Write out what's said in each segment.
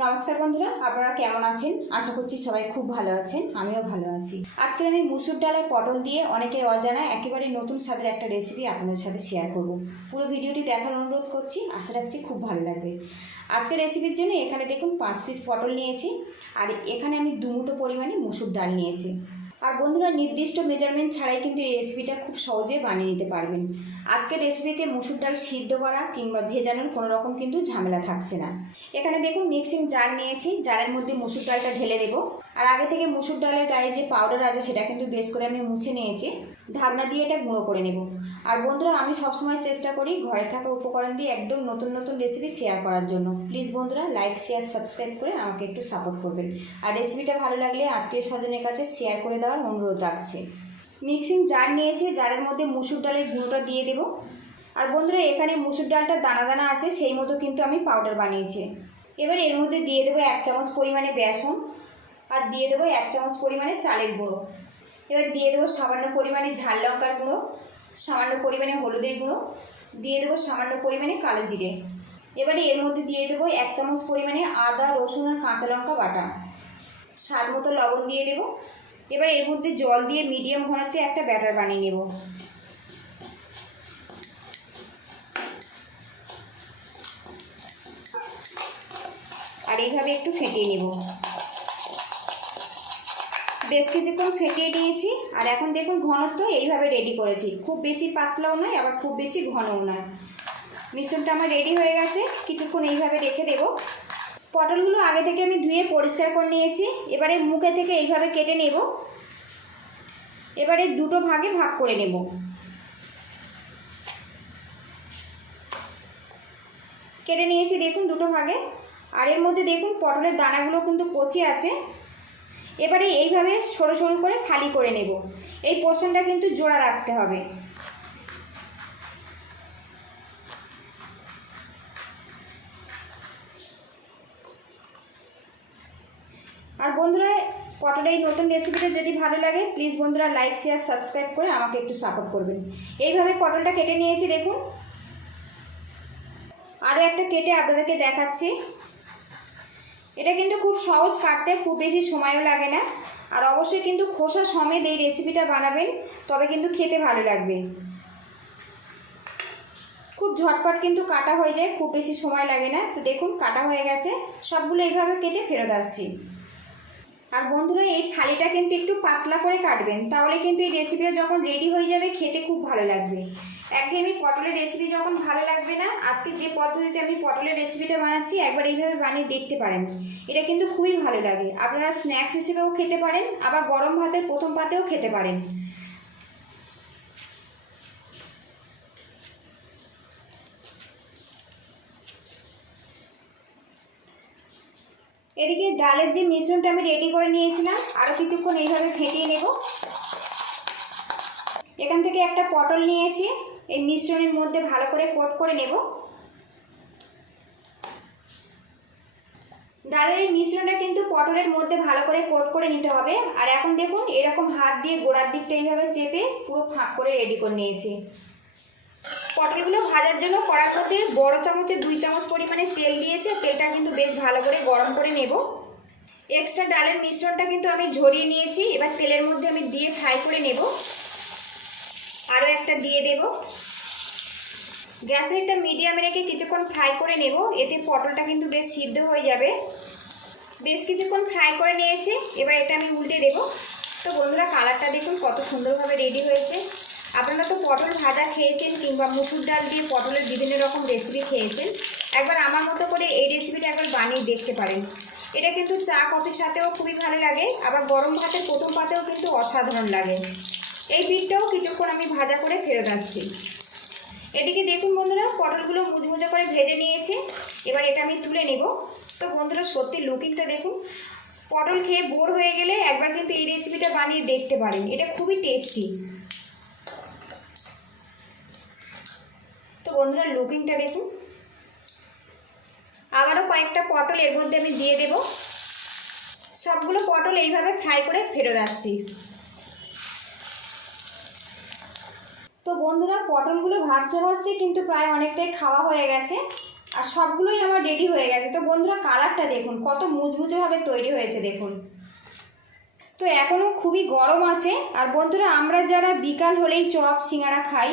নমস্কার বন্ধুরা, আপনারা কেমন আছেন? আশা করছি সবাই খুব ভালো আছেন, আমিও ভালো আছি। আজকে আমি মুসুর ডালের পটল দিয়ে অনেকের অজানা একেবারে নতুন স্বাদের একটা রেসিপি আপনাদের সাথে শেয়ার করব। পুরো ভিডিওটি দেখার অনুরোধ করছি, আশা রাখছি খুব ভালো লাগবে। আজকের রেসিপির জন্য এখানে দেখুন 5 পিস পটল নিয়েছি, আর এখানে আমি 2 মুঠো পরিমাণে মুসুর ডাল নিয়েছি। আর বন্ধুরা, নির্দিষ্ট মেজারমেন্ট ছাড়াই কিন্তু এই রেসিপিটা খুব সহজে বানিয়ে নিতে পারবেন। আজকের রেসিপিতে মুসুর ডাল সিদ্ধ করা কিংবা ভেজানোর কোনো রকম কিন্তু ঝামেলা থাকছে না। এখানে দেখুন মিক্সিং জার নিয়েছি, জারের মধ্যে মুসুর ডালটা ঢেলে দেবো। আর আগে থেকে মুসুর ডালের গায়ে যে পাউডার আছে সেটা কিন্তু বেশ করে আমি মুছে নিয়েছি। ঢাকনা দিয়ে এটা গুঁড়ো করে নেব। আর বন্ধুরা, আমি সবসময় চেষ্টা করি ঘরে থাকা উপকরণ দিয়ে একদম নতুন নতুন রেসিপি শেয়ার করার জন্য। প্লিজ বন্ধুরা, লাইক শেয়ার সাবস্ক্রাইব করে আমাকে একটু সাপোর্ট করবেন। আর রেসিপিটা ভালো লাগলে আত্মীয় স্বজনের কাছে শেয়ার করে দেওয়ার অনুরোধ রাখছি। মিক্সিং জার নিয়েছি, জারের মধ্যে মুসুর ডালের গুঁড়োটা দিয়ে দেবো। আর বন্ধুরা, এখানে মুসুর ডালটা দানা দানা আছে, সেই মতো কিন্তু আমি পাউডার বানিয়েছি। এবার এর মধ্যে দিয়ে দেবো 1 চামচ পরিমাণে বেসন, আর দিয়ে দেবো 1 চামচ পরিমাণে চালের গুঁড়ো। এবার দিয়ে দেবো সামান্য পরিমাণে ঝাল লঙ্কার গুঁড়ো, সামান্য পরিমাণে হলুদের গুঁড়ো, দিয়ে দেবো সামান্য পরিমাণে কালো জিরে। এবারে এর মধ্যে দিয়ে দেবো 1 চামচ পরিমাণে আদা, রসুন আর কাঁচা লঙ্কা বাটা, স্বাদ মতো লবণ দিয়ে দেবো। এবার এর মধ্যে জল দিয়ে মিডিয়াম ঘনত্বে একটা ব্যাটার বানিয়ে নেব। আর এইভাবে একটু ফেটিয়ে নেব। বেশ কিছুক্ষণ ফেটিয়ে নিয়েছি, আর এখন দেখুন ঘনত্ব এইভাবে রেডি করেছি। খুব বেশি পাতলাও নয়, আবার খুব বেশি ঘনও নয়। মিশ্রণটা আমার রেডি হয়ে গেছে, কিছুক্ষণ এইভাবে রেখে দেব। পটলগুলো আগে থেকে আমি ধুয়ে পরিষ্কার করে নিয়েছি। এবারে মুখে থেকে এইভাবে কেটে নেব। এবারে দুটো ভাগে ভাগ করে নেব। কেটে নিয়েছি দেখুন দুটো ভাগে। আর এর মধ্যে দেখুন পটলের দানাগুলো কিন্তু কচি আছে। এবারে এইভাবে সরু সরু করে ফালি করে নেব। এই পোর্শনটা কিন্তু জোড়া রাখতে হবে। আর বন্ধুরা, পটলের এই নতুন রেসিপিটা যদি ভালো লাগে প্লিজ বন্ধুরা লাইক শেয়ার সাবস্ক্রাইব করে আমাকে একটু সাপোর্ট করবেন। এইভাবে পটলটা কেটে নিয়েছি দেখুন। আরও একটা কেটে আপনাদেরকে দেখাচ্ছি। এটা কিন্তু খুব সহজ কাটতে, খুব বেশি সময়ও লাগে না। আর অবশ্যই কিন্তু খোসা সমেত এই রেসিপিটা বানাবেন, তবে কিন্তু খেতে ভালো লাগবে। খুব ঝটপট কিন্তু কাটা হয়ে যায়, খুব বেশি সময় লাগে না। তো দেখুন কাটা হয়ে গেছে। সবগুলো এইভাবে কেটে ফেরত আসছি। আর বন্ধুরা, এই ফালিটা কিন্তু একটু পাতলা করে কাটবেন, তাহলে কিন্তু এই রেসিপিটা যখন রেডি হয়ে যাবে খেতে খুব ভালো লাগবে। একঘেয়েমি পটলের রেসিপি যখন ভালো লাগবে না, আজকে যে পদ্ধতিতে আমি পটলের রেসিপিটা বানাচ্ছি একবার এইভাবে বানিয়ে দেখতে পারেন। এটা কিন্তু খুবই ভালো লাগে। আপনারা স্ন্যাক্স হিসেবেও খেতে পারেন, আবার গরম ভাতের প্রথম পাতেও খেতে পারেন। এদিকে ডালের যে মিশ্রণটা আমি রেডি করে নিয়েছিলাম, আরও কিছুক্ষণ এইভাবে ফেটিয়ে নেব। এখান থেকে একটা পটল নিয়েছি, এই মিশ্রণের মধ্যে ভালো করে কোট করে নেব। ডালের এই মিশ্রণটা কিন্তু পটলের মধ্যে ভালো করে কোট করে নিতে হবে। আর এখন দেখুন এরকম হাত দিয়ে গোড়ার দিকটা এইভাবে চেপে পুরো ফাঁক করে রেডি করে নিয়েছি। পটলগুলো ভাজার জন্য কড়ার মধ্যে বড় চামচে 2 চামচ পরিমাণে তেল দিয়েছে। তেলটা কিন্তু বেশ ভালো করে গরম করে নেব। এক্সট্রা ডালের মিশ্রণটা কিন্তু আমি ঝরিয়ে নিয়েছি। এবার তেলের মধ্যে আমি দিয়ে ফ্রাই করে নেব। আরও একটা দিয়ে দেব। গ্যাসের একটা মিডিয়ামে রেখে কিছুক্ষণ ফ্রাই করে নেব, এতে পটলটা কিন্তু বেশ সিদ্ধ হয়ে যাবে। বেশ কিছুক্ষণ ফ্রাই করে নিয়েছি, এবার এটা আমি উল্টে দেব। তো বন্ধুরা, কালারটা দেখুন কত সুন্দরভাবে রেডি হয়েছে। আপনারা তো পটল ভাজা খেয়েছেন কিংবা মুসুর ডাল দিয়ে পটলের বিভিন্ন রকম রেসিপি খেয়েছেন। একবার আমার মতো করে এই রেসিপিটা একবার বানিয়ে দেখতে পারেন। এটা কিন্তু চা কফির সাথেও খুবই ভালো লাগে, আবার গরম ভাতের প্রথম পাতেও কিন্তু অসাধারণ লাগে। এই পিঠটাও কিছুক্ষণ আমি ভাজা করে ফেরত আসছি। এদিকে দেখুন বন্ধুরা, পটলগুলো মুচমুচে করে ভেজে নিয়েছি। এবার এটা আমি তুলে নেব। তো বন্ধুরা, সত্যি লুকিংটা দেখুন। পটল খেয়ে বোর হয়ে গেলে একবার কিন্তু এই রেসিপিটা বানিয়ে দেখতে পারেন, এটা খুবই টেস্টি। তো বন্ধুরা, লুকিংটা দেখুন। আবারও কয়েকটা পটল এর মধ্যে আমি দিয়ে দেব। সবগুলো পটল এইভাবে ফ্রাই করে ফেরত আসছি। তো বন্ধুরা, পটলগুলো ভাজতে ভাজতে কিন্তু প্রায় অনেকটাই খাওয়া হয়ে গেছে। আর সবগুলোই আমার রেডি হয়ে গেছে। তো বন্ধুরা কালারটা দেখুন কত মুচমুচেভাবে তৈরি হয়েছে দেখুন। তো এখনও খুবই গরম আছে। আর বন্ধুরা আমরা যারা বিকাল হলেই চপ সিঙ্গারা খাই,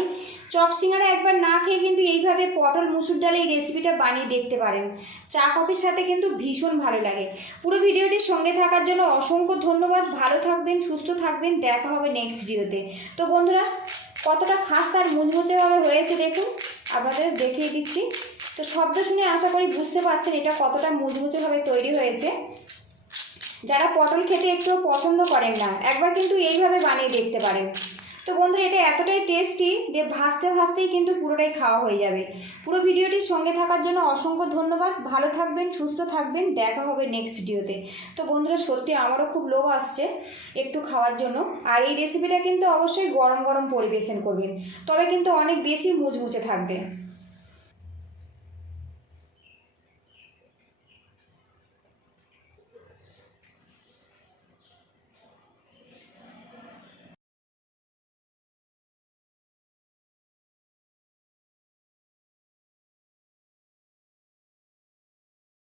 চপ সিঙ্গারা একবার না খেয়ে কিন্তু এইভাবে পটল মুসুর ডাল এই রেসিপিটা বানিয়ে দেখতে পারেন। চা কফির সাথে কিন্তু ভীষণ ভালো লাগে। পুরো ভিডিওটির সঙ্গে থাকার জন্য অসংখ্য ধন্যবাদ। ভালো থাকবেন, সুস্থ থাকবেন, দেখা হবে নেক্সট ভিডিওতে। তো বন্ধুরা কতটা খাস্তা আর মুচমুচেভাবে হয়েছে দেখুন, আপনাদের দেখিয়ে দিচ্ছি। তো শব্দ শুনে আশা করি বুঝতে পারছেন এটা কতটা মুচমুচেভাবে তৈরি হয়েছে। যারা পটল খেতে একটু পছন্দ করেন না, একবার কিন্তু এইভাবে বানিয়ে দেখতে পারেন। তো বন্ধুরা এটা এতটাই টেস্টি যে ভাজতে ভাজতেই কিন্তু পুরোটাই খাওয়া হয়ে যাবে। পুরো ভিডিওটির সঙ্গে থাকার জন্য অসংখ্য ধন্যবাদ। ভালো থাকবেন, সুস্থ থাকবেন, দেখা হবে নেক্সট ভিডিওতে। তো বন্ধুরা সত্যি আমারও খুব লোভ আসছে একটু খাওয়ার জন্য। আর এই রেসিপিটা কিন্তু অবশ্যই গরম গরম পরিবেশন করবেন, তবে কিন্তু অনেক বেশি মুচমুচে থাকবে।